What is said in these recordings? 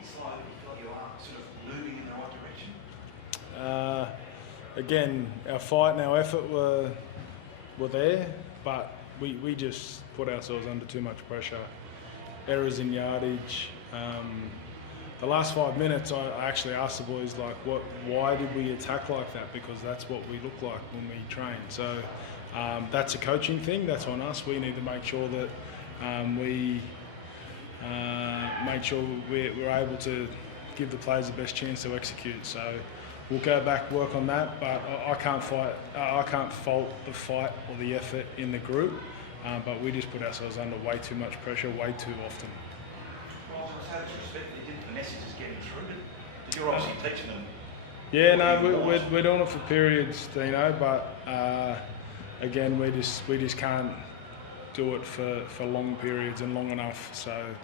be slow, you feel like you are sort of moving in the right direction? Again, our fight and our effort were there, but we just put ourselves under too much pressure. Errors in yardage. The last 5 minutes, I actually asked the boys, like, why did we attack like that? Because that's what we look like when we train. So that's a coaching thing. That's on us. We need to make sure that we make sure we're able to give the players the best chance to execute. So we'll go back, work on that. But I can't fault the fight or the effort in the group. But we just put ourselves under way too much pressure, way too often. Well, how do you expect the message is getting through? But you're obviously teaching them. Yeah, no, we're doing it for periods, Dino. But again, we just can't do it for long periods and long enough. So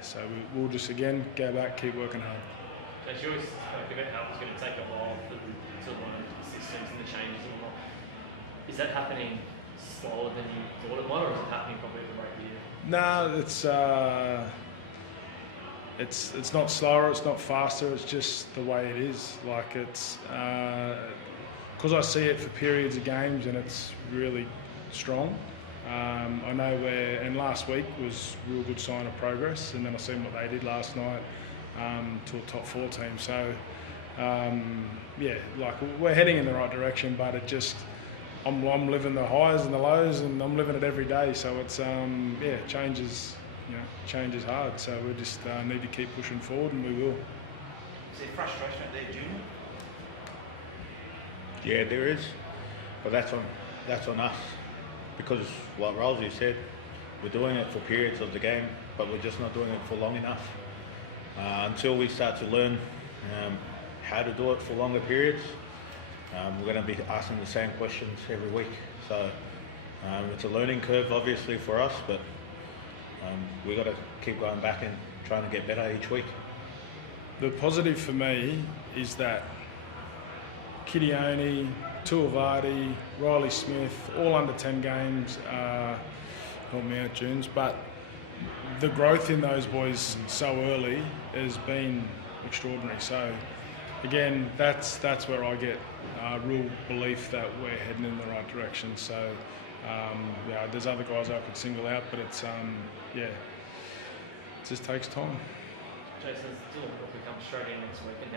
so we'll just again go back, keep working hard. As you always figured out, it's going to take a while for to learn the systems and the changes and whatnot. Is that happening slower than you thought it might, or is it happening probably at the right year? No, it's not slower, it's not faster. It's just the way it is. Like it's because I see it for periods of games and it's really strong. I know and last week was a real good sign of progress, and then I seen what they did last night to a top 4 team. So like we're heading in the right direction, but it just I'm living the highs and the lows, and I'm living it every day. So it's change is hard. So we just need to keep pushing forward, and we will. Is there frustration out there, Junior? Yeah, there is, but that's on us, because like Rosie said, we're doing it for periods of the game, but we're just not doing it for long enough. Until we start to learn how to do it for longer periods, we're going to be asking the same questions every week. So it's a learning curve, obviously, for us, but we've got to keep going back and trying to get better each week. The positive for me is that Kidione, Tuivati, Riley Smith, all under 10 games, help me out, Junes, but the growth in those boys so early has been extraordinary. So again, that's where I get real belief that we're heading in the right direction. So there's other guys I could single out, but it's it just takes time. Jason, still will become Australian next week, and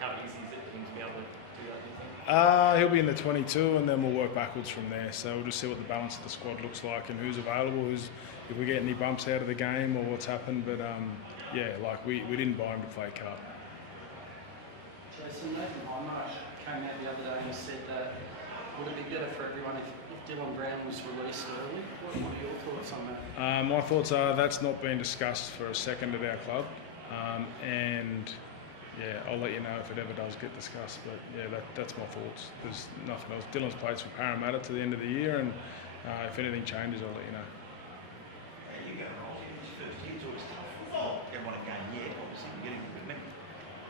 how easy is it for him to be able to do that, do you think? He'll be in the 22, and then we'll work backwards from there. So we'll just see what the balance of the squad looks like and who's available, if we get any bumps out of the game or what's happened. But we didn't buy him to play cup. Jason, Nathan Hindmarsh came out the other day and said that would it be better for everyone if Dylan Brown was released early? What are your thoughts on that? My thoughts are that's not been discussed for a second at our club, I'll let you know if it ever does get discussed. But that's my thoughts. There's nothing else. Dylan's played for Parramatta to the end of the year, and if anything changes, I'll let you know. There you go, Ross. His first year's always tough. Everyone again, obviously we're getting equipment.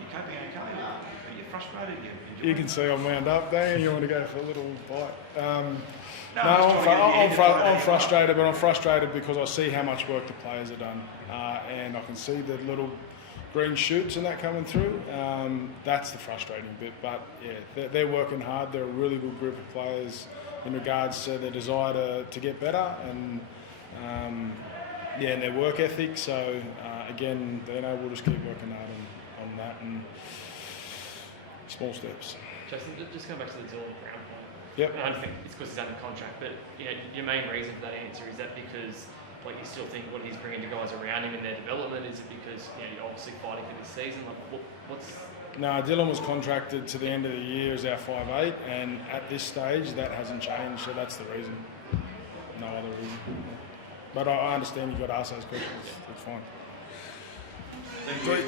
You coping okay? Are you frustrated? You can see I'm wound up, Dan. You want to go for a little bite? I'm frustrated, but I'm frustrated because I see how much work the players have done, and I can see the little green shoots and that coming through. That's the frustrating bit. But they're working hard. They're a really good group of players in regards to their desire to get better and and their work ethic. So again, we'll just keep working hard on that and small steps. Jason, just going back to the Dylan Brown point. Yep. I don't think it's because he's under contract, but your main reason for that answer, is that because you still think what he's bringing to guys around him in their development? Is it because you're obviously fighting for this season? What's? No, Dylan was contracted to the end of the year as our 5'8", and at this stage that hasn't changed, so that's the reason. No other reason. But I understand you've got to ask those questions. It's fine. Thank you.